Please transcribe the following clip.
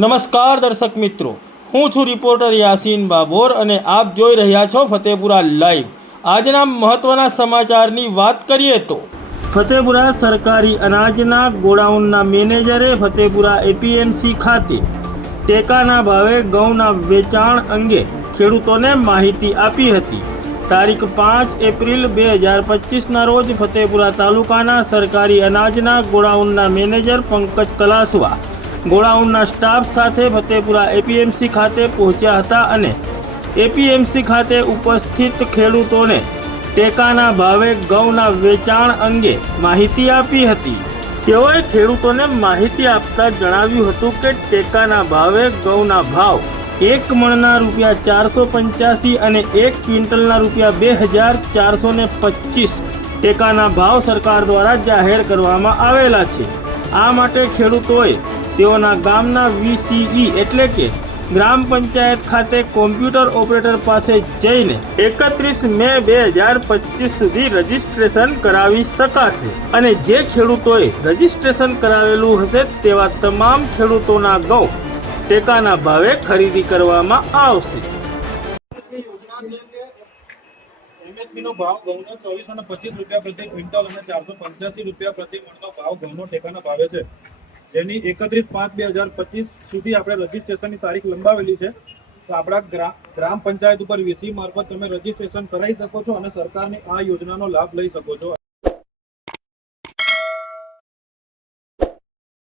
નમસ્કાર દર્શક મિત્રો. હું છું રિપોર્ટર યાસીન બાબોર અને આપ જોઈ રહ્યા છો ફતેપુરા લાઈવ. આજના મહત્વના સમાચારની વાત કરીએ તો, ફતેપુરા સરકારી અનાજના ગોડાઉનના મેનેજરે ફતેપુરા એપીએમસી ખાતે ટેકાના ભાવે ઘઉંના વેચાણ અંગે ખેડૂતોને માહિતી આપી હતી. તારીખ પાંચ એપ્રિલ બે હજાર પચીસના રોજ ફતેપુરા તાલુકાના સરકારી અનાજના ગોડાઉનના મેનેજર પંકજ કલાસવા ગોડાઉનના સ્ટાફ સાથે ફતેપુરા એપીએમસી ખાતે પહોંચ્યા હતા અને એપીએમસી ખાતે ઉપસ્થિત ખેડૂતોને ટેકાના ભાવે ઘઉંના વેચાણ અંગે માહિતી આપી હતી. તેઓએ ખેડૂતોને માહિતી આપતા જણાવ્યું હતું કે ટેકાના ભાવે ઘઉંના ભાવ એક મણના રૂપિયા ચારસો પંચ્યાસી અને એક ક્વિન્ટલના રૂપિયા બે હજાર ચારસો ને પચીસ ટેકાના ભાવ સરકાર દ્વારા જાહેર કરવામાં આવેલા છે. આ માટે ખેડૂતોએ તેઓના ગામના વીસીઈ એટલે કે ગ્રામ પંચાયત ખાતે કોમ્પ્યુટર ઓપરેટર પાસે જઈને એકત્રીસ મે બે હજાર પચીસ સુધી રજીસ્ટ્રેશન કરાવી શકાશે. અને જે ખેડૂતોએ રજીસ્ટ્રેશન કરાવેલું હશે તેવા તમામ ખેડૂતોના ગૌ ટેકાના ભાવે ખરીદી કરવામાં આવશે. એમએસપીનો ભાવ ઘઉંનો ચોવીસો ને પચીસ રૂપિયા પ્રતિ ક્વિન્ટલ અને ચારસો પંચ્યાસી રૂપિયા પ્રતિ મણનો ભાવ ઘઉંનો ટેકાના ભાવે છે. જેની એકત્રીસ પાંચ બે હજાર પચીસ સુધી આપણે રજીસ્ટ્રેશનની તારીખ લંબાવેલી છે. તો આપણા ગ્રા- ગ્રામ પંચાયત ઉપર વીસી મારફત તમે રજીસ્ટ્રેશન કરાવી શકો છો અને સરકારની આ યોજનાનો લાભ લઈ શકો છો.